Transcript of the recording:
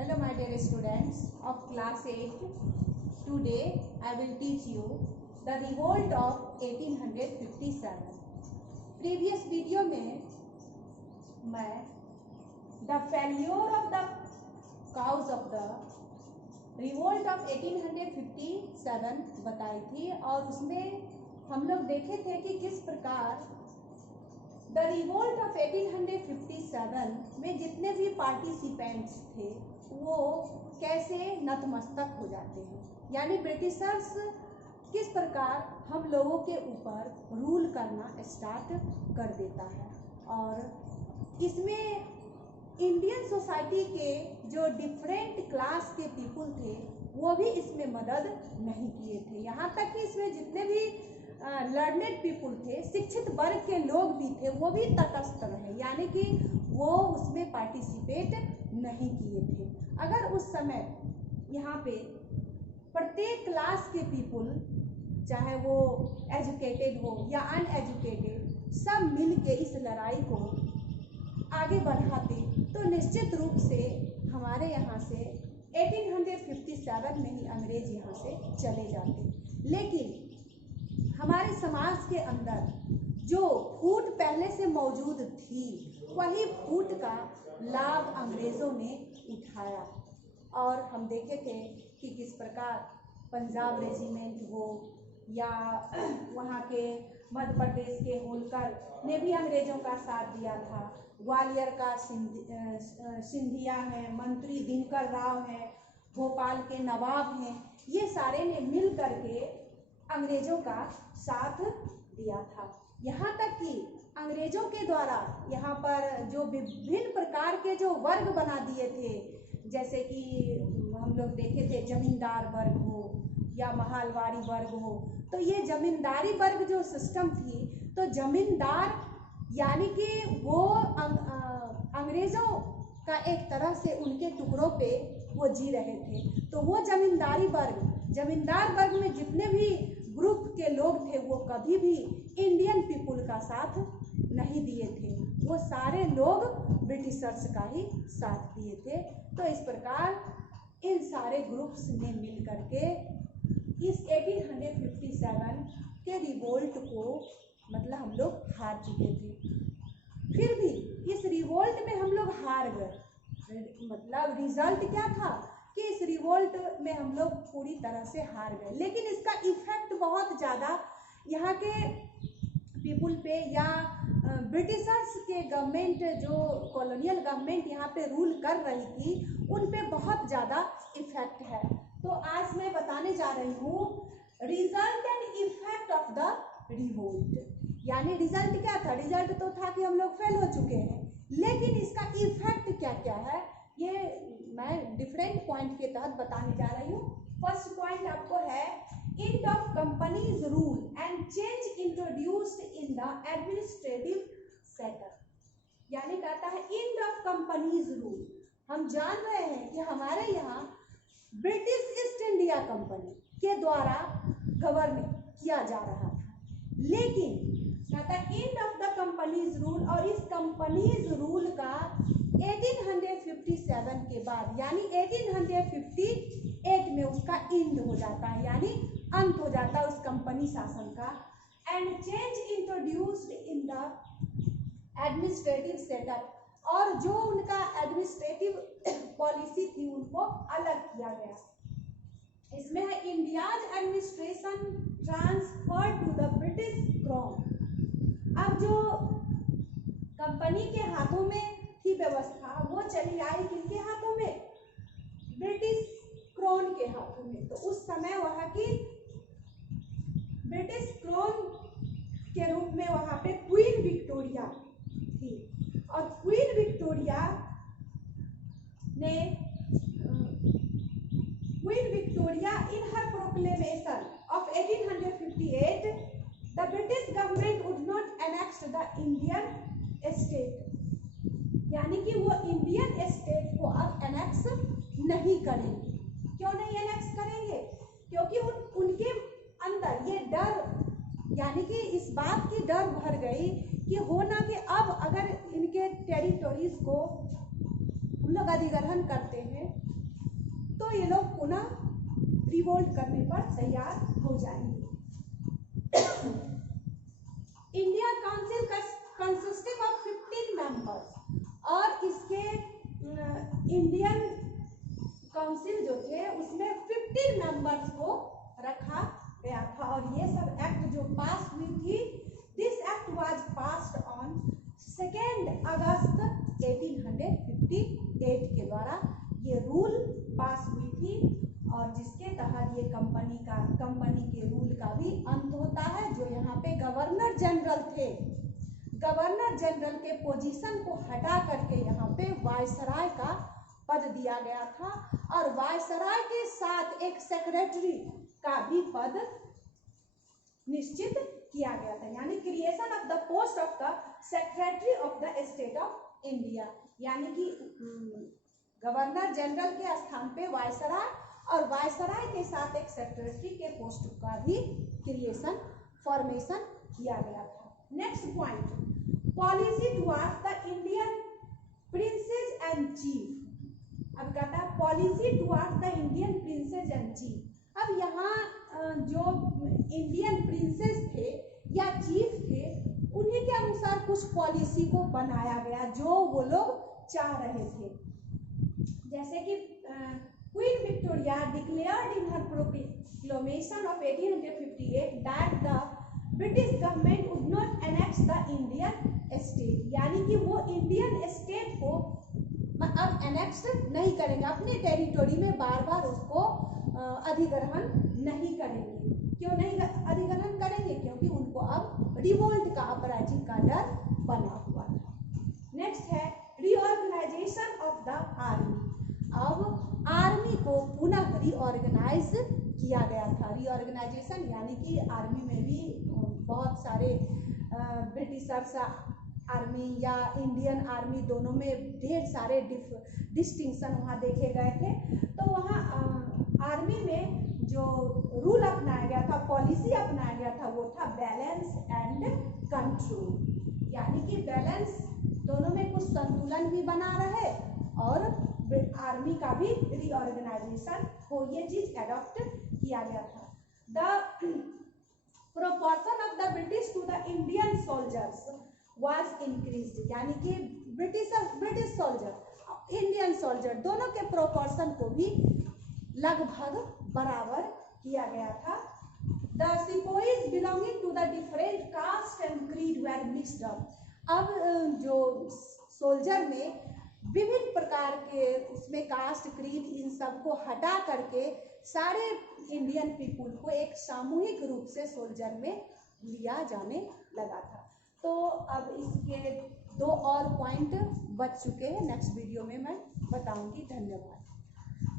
Hello my dear students of class 8. Today I will teach you the revolt of 1857. Previous video में मैं the failure of the cause of the revolt of 1857 बताई थी और उसमें हम लोग देखे थे कि किस प्रकार द रिवोल्ट ऑफ 1857 में जितने भी पार्टिसिपेंट्स थे वो कैसे नतमस्तक हो जाते हैं, यानी ब्रिटिशर्स किस प्रकार हम लोगों के ऊपर रूल करना स्टार्ट कर देता है। और इसमें इंडियन सोसाइटी के जो डिफरेंट क्लास के पीपल थे वो भी इसमें मदद नहीं किए थे। यहाँ तक कि इसमें जितने भी लर्नेड पीपल थे, शिक्षित वर्ग के लोग भी थे, वो भी तटस्थ रहे, यानी कि वो उसमें पार्टिसिपेट नहीं किए थे। अगर उस समय यहाँ पे प्रत्येक क्लास के पीपल, चाहे वो एजुकेटेड हो या अनएजुकेटेड, सब मिल के इस लड़ाई को आगे बढ़ाते तो निश्चित रूप से हमारे यहाँ से 1857 में ही अंग्रेज यहाँ से चले जाते। लेकिन हमारे समाज के अंदर जो फूट पहले से मौजूद थी वही फूट का लाभ अंग्रेज़ों ने उठाया। और हम देखे थे कि किस प्रकार पंजाब रेजिमेंट हो या वहाँ के मध्य प्रदेश के होलकर ने भी अंग्रेज़ों का साथ दिया था। ग्वालियर का सिंधिया हैं, मंत्री दिनकर राव हैं, भोपाल के नवाब हैं, ये सारे ने मिल करके अंग्रेज़ों का साथ दिया था। यहाँ तक कि अंग्रेज़ों के द्वारा यहाँ पर जो विभिन्न प्रकार के जो वर्ग बना दिए थे, जैसे कि हम लोग देखे थे जमींदार वर्ग हो या महालवाड़ी वर्ग हो, तो ये जमींदारी वर्ग जो सिस्टम थी, तो जमींदार यानी कि वो अंग्रेज़ों का एक तरह से उनके टुकड़ों पे वो जी रहे थे। तो वो जमींदार वर्ग में जितने भी ग्रुप के लोग थे वो कभी भी इंडियन पीपल का साथ नहीं दिए थे, वो सारे लोग ब्रिटिशर्स का ही साथ दिए थे। तो इस प्रकार इन सारे ग्रुप्स ने मिल करके इस 1857 के रिवोल्ट को मतलब हम लोग हार चुके थे। फिर भी इस रिवोल्ट में हम लोग हार गए, मतलब रिजल्ट क्या था कि इस रिवोल्ट में हम लोग पूरी तरह से हार गए। लेकिन इसका इफेक्ट बहुत ज़्यादा यहाँ के पीपल पे या ब्रिटिशर्स के गवर्नमेंट, जो कॉलोनियल गवर्नमेंट यहाँ पे रूल कर रही थी, उन पे बहुत ज़्यादा इफेक्ट है। तो आज मैं बताने जा रही हूँ result and effect of the revolt. यानी रिजल्ट क्या था? रिजल्ट तो था कि हम लोग फेल हो चुके हैं, लेकिन इसका इफेक्ट क्या क्या है ये मैं डिफरेंट पॉइंट के तहत बताने जा रही हूँ। फर्स्ट पॉइंट आपको है end of companies rule and change introduced in the administrative setup. यानी कहता है एंड ऑफ कंपनीज रूल। हम जान रहे हैं कि हमारे यहाँ ब्रिटिश ईस्ट इंडिया कंपनी के द्वारा गवर्न किया जा रहा था, लेकिन कहता है end of the companies rule, और इस कंपनीज रूल का 1857 के बाद यानी 1858 में उसका एंड हो जाता है, यानी अंत हो जाता है उस कंपनी शासन का। And change introduced in the administrative setup, और जो उनका एडमिनिस्ट्रेटिव पॉलिसी थी उनको अलग किया गया। इसमें है India's administration transfer to the British crown. अब जो कंपनी के हाथों में थी व्यवस्था वो चली आई किनके हाथों में? ब्रिटिश क्राउन के हाथों में। तो उस समय वहाँ की ब्रिटिश क्राउन के रूप में वहाँ पे क्वीन विक्टोरिया थी, और queen Victoria in her proclamation of 1858 the British government would not annex the Indian state, यानी कि वो इंडियन स्टेट को अब एनेक्स नहीं करेंगे। क्यों नहीं एनेक्स करेंगे? क्योंकि उनके अंदर ये डर, यानी कि इस बात की डर भर गई कि होना कि अब अगर इनके टेरिटोरीज को हम लोग अधिग्रहण करते हैं पुनः रिवोल्ट करने पर तैयार हो जाएंगे। India council consisting of 15 members, और इसके इंडियन काउंसिल जो थे उसमें 15 मेंबर्स को रखा गया था। और ये सब एक्ट जो पास हुई थी, this act was passed on 2 अगस्त 1858 के द्वारा ये रूल पास हुई थी, और जिसके तहत ये कंपनी के रूल का भी अंत होता है। जो यहाँ पे गवर्नर जनरल थे, गवर्नर जनरल के पोजीशन को हटा करके यहाँ पे वायसराय का पद दिया गया था, और वायसराय के साथ एक सेक्रेटरी का भी पद निश्चित किया गया था, यानी creation of the post of the secretary of the state of India, यानी कि गवर्नर जनरल के स्थान पे वायसराय, और वायसराय के साथ एक सेक्रेटरी के पोस्ट का भी क्रिएशन फॉर्मेशन किया गया था। Next point, policy towards the Indian princess and chief. अब कहता है policy towards the Indian princess and chief. अब यहाँ जो इंडियन प्रिंसेस थे या चीफ थे, उन्हीं के अनुसार कुछ पॉलिसी को बनाया गया जो वो लोग चाह रहे थे। जैसे कि queen Victoria declared in her proclamation of 1858 that the British government would not annex the Indian state, यानी कि वो इंडियन स्टेट को अब एनेक्स नहीं करेंगे, अपने टेरिटोरी में बार बार उसको अधिग्रहण नहीं करेंगे। क्यों नहीं अधिग्रहण करेंगे? क्योंकि उनको अब रिवोल्ट का, अपराइजिंग का डर बना हुआ था। नेक्स्ट है रीऑर्गेनाइजेशन ऑफ द आर्मी। अब आर्मी को पुनः रीऑर्गेनाइज किया गया था। रीऑर्गेनाइजेशन यानी कि आर्मी में भी बहुत सारे ब्रिटिशर्स आर्मी या इंडियन आर्मी दोनों में ढेर सारे डिस्टिंक्शन वहाँ देखे गए थे। तो वहाँ आर्मी में जो रूल अपनाया गया था, पॉलिसी अपनाया गया था, वो था बैलेंस एंड कंट्रोल, यानी कि बैलेंस, दोनों में कुछ संतुलन भी बना रहे और आर्मी का भी रीऑर्गेनाइजेशन हो, ये चीज एडॉप्ट किया गया था। The proportion of the British to the Indian soldiers was increased, यानी कि ब्रिटिश सोल्जर इंडियन सोल्जर दोनों के प्रोपोर्शन को भी लगभग बराबर किया गया था। The sepoys belonging to the different caste and creed were mixed up. अब जो सोल्जर में विभिन्न प्रकार के उसमें कास्ट क्रीड इन सब को हटा करके सारे इंडियन पीपुल को एक सामूहिक रूप से सोल्जर में लिया जाने लगा था। तो अब इसके 2 और पॉइंट बच चुके हैं, नेक्स्ट वीडियो में मैं बताऊंगी। धन्यवाद।